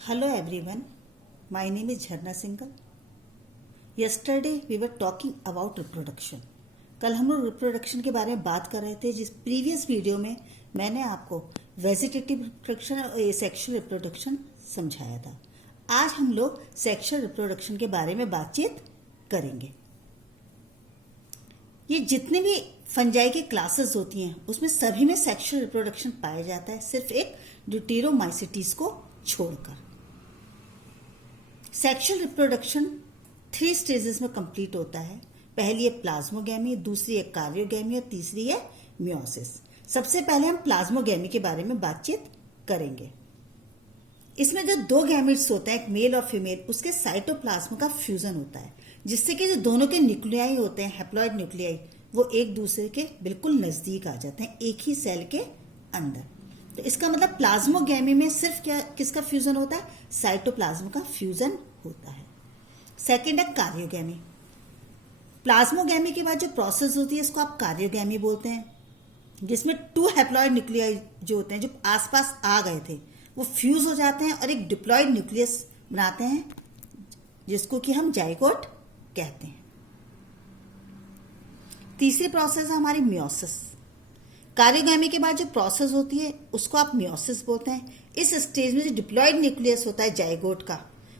Hello everyone, my name is Jharna Singhal. Yesterday we were talking about reproduction. कल हम लोग reproduction के बारे में बात कर रहे थे. जिस प्रीवियस वीडियो में मैंने आपको वेजिटेटिव रिप्रोडक्शन और सेक्सुअल रिप्रोडक्शन समझाया था. आज हम लोग सेक्सुअल रिप्रोडक्शन के बारे में बातचीत करेंगे. ये जितने भी फंजाई की क्लासेस होती हैं उसमें सभी में सेक्सुअल रिप्रोडक्शन पाया जाता है, सिर्फ एक ड्यूटेरोमाइसिटीज को छोड़कर. सेक्सुअल रिप्रोडक्शन 3 स्टेजेस में कंप्लीट होता है. पहली है प्लाज्मोगैमी, दूसरी है कार्योगैमी और तीसरी है मियोसिस. सबसे पहले हम प्लाज्मोगैमी के बारे में बातचीत करेंगे. इसमें जो 2 गैमेट्स होते हैं, एक मेल और फीमेल, उसके साइटोप्लाज्म का फ्यूजन होता है, जिससे कि जो दोनों के न्यूक्लियाई होते हैं, हैप्लॉइड न्यूक्लियाई, वो एक दूसरे के बिल्कुल नजदीक आ जाते हैं एक ही सेल के अंदर. तो इसका मतलब प्लाज्मोगैमी में सिर्फ किसका फ्यूजन होता है? साइटोप्लाज्म का फ्यूजन होता है. सेकंड है कार्योगैमी. प्लाज्मोगैमी के बाद जो प्रोसेस होती है इसको आप कार्योगैमी बोलते हैं, जिसमें 2 हैप्लॉइड न्यूक्लियाई जो होते हैं, जो आसपास आ गए थे, वो फ्यूज हो जाते हैं और एक डिप्लॉइड न्यूक्लियस बनाते हैं, जिसको कि हम जाइगोट कहते हैं. तीसरी प्रोसेस है हमारी मियोसिस. कार्योगैमी के बाद जो प्रोसेस होती है उसको आप मियोसिस बोलते हैं. इस स्टेज में जो डिप्लॉइड न्यूक्लियस होता है जाइगोट का,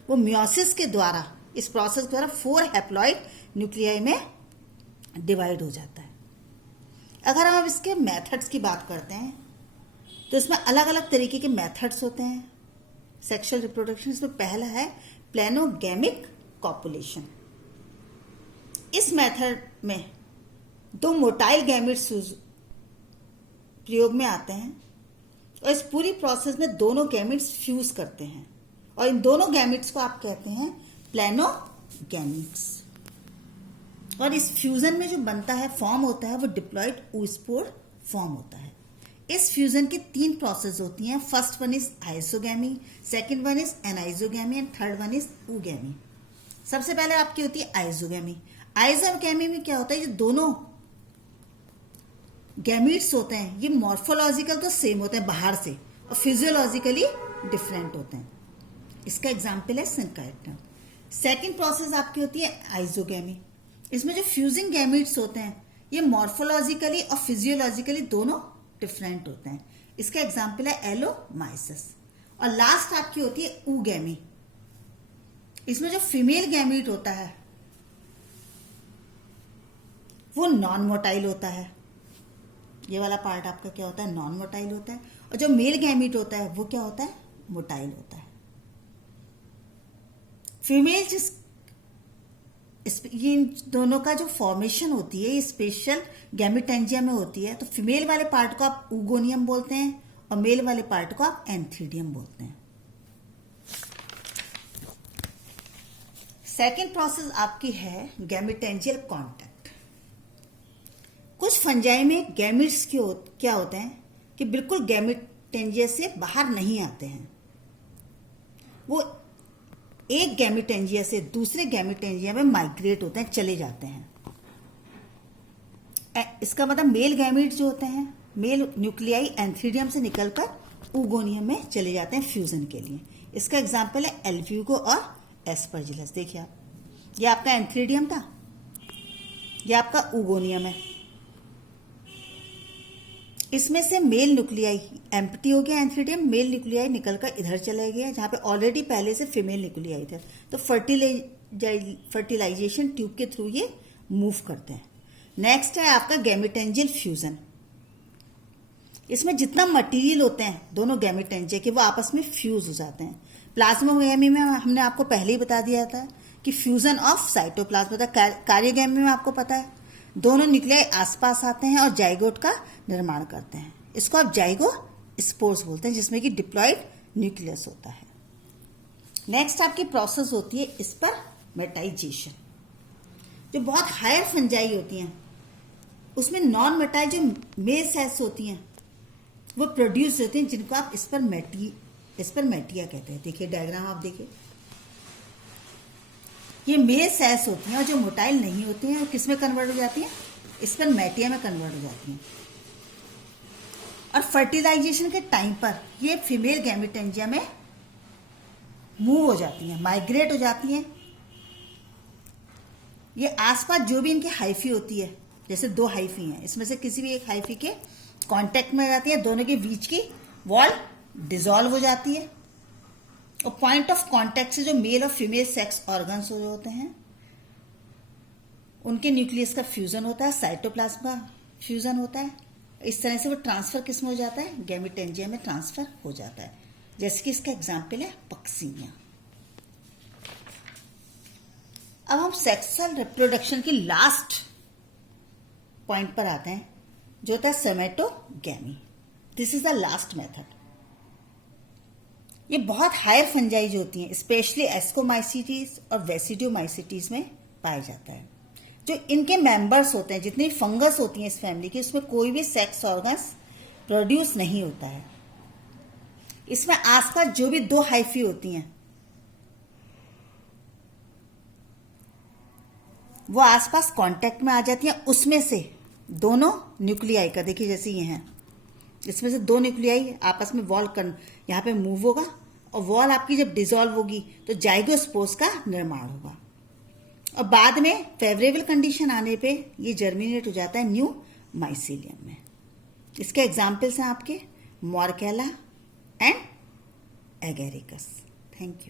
वो मियोसिस के द्वारा, इस प्रोसेस के द्वारा 4 हैप्लॉइड न्यूक्लियाई में डिवाइड हो जाता है. अगर हम अब इसके मेथड्स की बात करते हैं तो इसमें अलग अलग तरीके के मेथड्स होते हैं सेक्सुअल रिप्रोडक्शन. इसमें पहला है प्लेनोगैमिक कॉपुलेशन. इस मेथड में 2 मोटाइल गैमेट्स प्रयोग में आते हैं और इस पूरी प्रोसेस में दोनों गैमेट्स फ्यूज करते हैं और इन दोनों गैमेट्स को आप कहते हैं प्लेनोगैमेट्स. और इस फ्यूजन में जो बनता है, फॉर्म होता है, वो डिप्लॉइड oospore फॉर्म होता है. इस फ्यूजन की 3 प्रोसेस होती हैं. First one is isogamy, second one is anisogamy and third one is ooगैमी. सबसे पहले आपकी होती है आइसोगैमी. आइसोगैमी में क्या होता है, जो दोनों गैमीट्स होते हैं ये मॉर्फोलॉजिकल तो सेम होते हैं बाहर से और फिजियोलॉजिकली डिफरेंट होते हैं. इसका एग्जाम्पल है सिनकाइटम. सेकेंड प्रोसेस आपकी होती है आइसोगैमी. इसमें जो फ्यूजिंग गैमीट्स होते हैं ये मॉर्फोलॉजिकली और फिजियोलॉजिकली दोनों डिफरेंट होते हैं. इसका एग्जाम्पल है एलोमाइसिस. और लास्ट आपकी होती है ooगैमी. इसमें जो फीमेल गैमीट होता है वो नॉन मोटाइल होता है. ये वाला पार्ट आपका क्या होता है? नॉन मोटाइल होता है. और जो मेल गैमीट होता है वो क्या होता है? मोटाइल होता है. फीमेल ये इन दोनों का जो फॉर्मेशन होती है ये स्पेशल गैमेटेंजिया में होती है. तो फीमेल वाले पार्ट को आप ooगोनियम बोलते हैं और मेल वाले पार्ट को आप एंथीडियम बोलते हैं. सेकेंड प्रोसेस आपकी है गैमेटेंजियल कांटेक्ट. कुछ फंजाई में गैमेट्स क्या होते हैं कि बिल्कुल गैमेटेंजिया से बाहर नहीं आते हैं. वो एक गैमेटेंजिया से दूसरे गैमेटेंजिया में माइग्रेट होते हैं, चले जाते हैं. इसका मतलब मेल गैमेट जो होते हैं, मेल न्यूक्लियाई एंथीडियम से निकलकर ooगोनियम में चले जाते हैं फ्यूजन के लिए. इसका एग्जाम्पल है एल्ब्यूगो और एस्परजिलस. देखिए आप, ये आपका एंथीडियम था, ये आपका ooगोनियम है. इसमें से मेल न्यूक्लियाई एम्प्टी हो गया एंथीडियम, मेल न्यूक्लियाई निकलकर इधर चले गया जहां पे ऑलरेडी पहले से फीमेल न्यूक्लियाई थे. तो फर्टिलाइजेशन ट्यूब के थ्रू ये मूव करते हैं. नेक्स्ट है आपका गैमेटेंजियल फ्यूजन. इसमें जितना मटेरियल होते हैं दोनों गैमेटेंजिया के, वो आपस में फ्यूज हो जाते हैं. प्लाज्मोगैमी में हमने आपको पहले ही बता दिया था कि फ्यूजन ऑफ साइटोप्लाज्म होता है. कार्योगैमी में आपको पता है दोनों न्यूक्लियाई आसपास आते हैं और जाइगोट का निर्माण करते हैं. इसको आप जाइगो स्पोर्स बोलते हैं, जिसमें कि डिप्लॉइड न्यूक्लियस होता है. नेक्स्ट आपकी प्रोसेस होती है स्पर्मेटाइजेशन. जो बहुत हायर फंजाई होती हैं उसमें नॉन मेटाइल जो मेल सेल्स होती हैं वो प्रोड्यूस होती हैं, जिनको आप स्पर्मेटिया कहते हैं. देखिए डायग्राम आप देखिए, ये मेल सेल्स होती हैं और जो मोटाइल नहीं होती हैं वो किस में कन्वर्ट हो जाती हैं? स्पर्मेटिया में कन्वर्ट हो जाती हैं. और फर्टिलाइजेशन के टाइम पर ये फीमेल गैमेटेंजिया में मूव हो जाती हैं, माइग्रेट हो जाती हैं। ये आसपास जो भी इनकी हाइफी होती है, जैसे दो हाइफी हैं, इसमें से किसी भी एक हाइफी के कांटेक्ट में आ जाती है, दोनों के बीच की वॉल डिसॉल्व हो जाती है और पॉइंट ऑफ कांटेक्ट से जो मेल और फीमेल सेक्स ऑर्गन्स होते हैं उनके न्यूक्लियस का फ्यूजन होता है, साइटोप्लाज्म का फ्यूजन होता है। इस तरह से वो ट्रांसफर किस में हो जाता है, गैमेटेंजिया में ट्रांसफर हो जाता है। जैसे कि इसका एग्जाम्पल है पक्सीनिया। अब हम सेक्सुअल रिप्रोडक्शन की लास्ट पॉइंट पर आते हैं, जो होता है somatogamy. This is the last method. ये बहुत हायर फंजाई जो होती हैं, स्पेशली एस्कोमाइसिटीज और वेसिडियोमाइसिटीज में पाया जाता है। जो इनके मेंबर्स होते हैं, जितनी फंगस होती हैं इस फैमिली की, उसमें कोई भी सेक्स ऑर्गन्स प्रोड्यूस नहीं होता है। इसमें आसपास जो भी दो हाइफी होती हैं वो आसपास कांटेक्ट में आ जाती हैं। उसमें से दोनों न्यूक्लियाई का देखिए, जैसे ये हैं, इसमें से दो न्यूक्लियाई आपस में वॉल यहाँ पे मूव होगा और वॉल आपकी जब डिसॉल्व होगी तो जाइगोस्पोर्स का निर्माण होगा और बाद में फेवरेबल कंडीशन आने पे ये जर्मिनेट हो जाता है न्यू माइसीलियम में। इसके एग्जाम्पल्स हैं आपके मॉर्केला एंड एगेरिकस। Thank you.